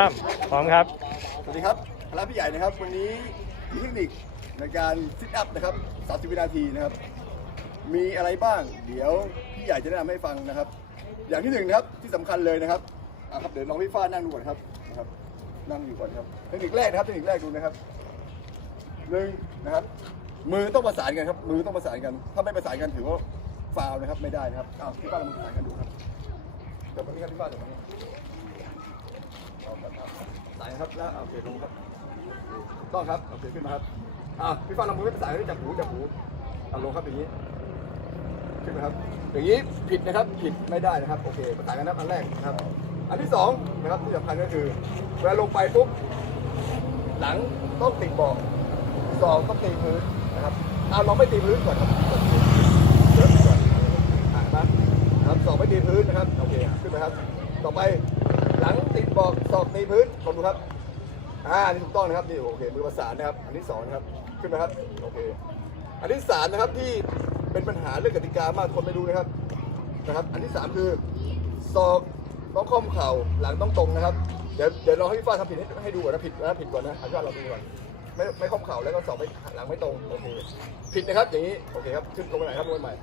ครับพร้อมครับ สวัสดีครับคณะพี่ใหญ่นะครับ วันนี้มีเทคนิคในการซิทอัพนะครับ30วินาทีนะครับ มีอะไรบ้าง เดี๋ยวพี่ใหญ่จะแนะนำให้ฟังนะครับ อย่างที่หนึ่งนะครับที่สำคัญเลยนะครับอะครับเดี๋ยวลองพี่ฟ้านั่งดูก่อนครับนะครับ นั่งอยู่ก่อนครับ เทคนิคแรกนะครับ เทคนิคแรกดูนะครับหนึ่งนะครับ มือต้องประสานกันครับ มือต้องประสานกัน ถ้าไม่ประสานกันถือว่าฟาวล์นะครับ ไม่ได้นะครับอ้าวพี่ฟ้าลองประสานกันดูครับเดี๋ยวมานี่ครับพี่ฟ้าเดี๋ยวมานี่เอาครับเอา สายครับแล้วเอาโอเคลงครับต้องครับโอเคขึ้นมาครับอ่าพี่ฟังลำมือไม่ประสานกันจับหูจับหูเอาลงครับอย่างนี้ขึ้นมาครับ อย่างนี้ผิดนะครับผิดไม่ได้นะครับ โอเคประสานกันนับอันแรกนะครับ อันที่สองนะครับที่สำคัญก็คือเวลาลงไปปุ๊บหลังต้องติดเบาะสองต้องตีพื้นนะครับเอาลองไม่ตีพื้นก่อนครับเริ่มก่อนอะมานะครับสองไม่ตีพื้นนะครับโอเคขึ้นไปครับ ต่อไป หลังติดบาะสองตีพื้นลองดูครับอ่านี่ถูกต้องนะครับนี่โอเคมือประสานนะครับ อันที่สองนะครับขึ้นไหมครับโอเคอันที่สามนะครับที่เป็นปัญหาเรื่องกติกามากคนไม่รู้นะครับนะครับ อันที่สามคือศอกต้องข้อมเข่าหลังต้องตรงนะครับเดี๋ยวเดี๋ยวลองให้พี่ฟ้าทำผิดให้ให้ดูก่อนนะผิดนะผิดก่อนนะให้พี่ฟ้าเราดูก่อนไม่ไม่ข้อมเข่าแล้วก็ศอกไม่หลังไม่ตรงโอเคผิดนะครับอย่างนี้โอเคครับขึ้นลงไปไหนครับลงไปใหม่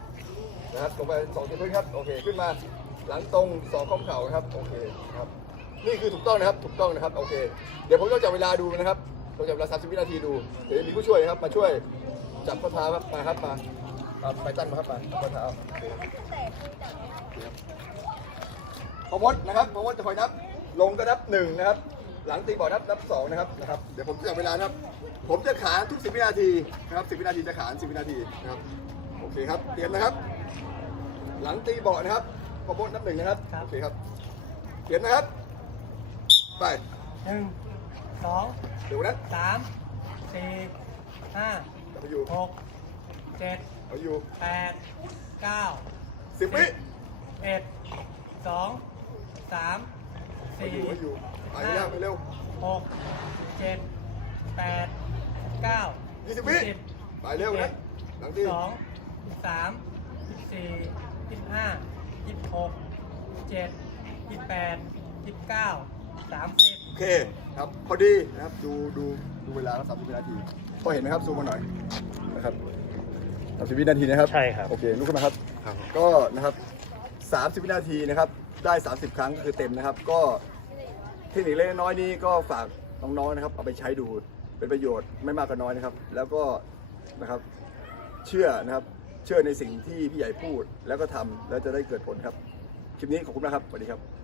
นะครับลงไปสองทีพื้นครับโอเคขึ้นมาหลังตรงศอกข้อมเข่าครับโอเคครับ นี่คือถูกต้องนะครับถูกต้องนะครับโอเค เดี๋ยวผมต้องจับเวลาดูนะครับต้องจับเวลา30วินาทีดูเดี๋ยวมีผู้ช่วยนะครับมาช่วยจับข้อเท้าครับมาครับมาเอาไปตั้นมาครับมาข้อเท้าพอมดนะครับพอมดจะคอยนับ ลงก็นับหนึ่งนะครับ หลังตีบอดนับนับสองนะครับนะครับเดี๋ยวผมจะจับเวลานะครับ ผมจะขานทุก10วินาทีนะครับ10วินาทีจะขาน10วินาทีนะครับโอเคครับเตรียมนะครับ หลังตีบาะนะครับพอมดนับหนึ่งนะครับโอเคครับเตรียมนะครับ ไปหนึ่งสองเดี๋ยวนะสามสี่ห้าจับไปอยู่หกเจ็ดเอาอยู่แปดเก้าสิบวิเอ็ดสองสามเอาสี่อยู่เอาอยู่ไปเร็วไปเร็วหกเจ็ดแปดเก้ายี่สิบวิไปเร็วนะหลังตีสองสามสี่ยี่ห้ายี่หกเจ็ดยี่แปดยี่เก้า สามสิบโอเคครับพอดีนะครับดูดูดูเวลาแล้วสามสิบวินาทีพอเห็นไหมครับซูมมาหน่อยนะครับสามสิบวินาทีนะครับใช่ครับ โอเคลุกขึ้นมาครับก็นะครับสามสิบวินาทีนะครับได้30ครั้งก็คือเต็มนะครับ ก็เทคนิคเล็กน้อยนี้ก็ฝากน้องๆนะครับ เอาไปใช้ดูเป็นประโยชน์ไม่มากก็น้อยนะครับ แล้วก็นะครับเชื่อนะครับเชื่อในสิ่งที่พี่ใหญ่พูดแล้วก็ทำแล้วจะได้เกิดผลครับคลิปนี้ขอบคุณนะครับสวัสดีครับ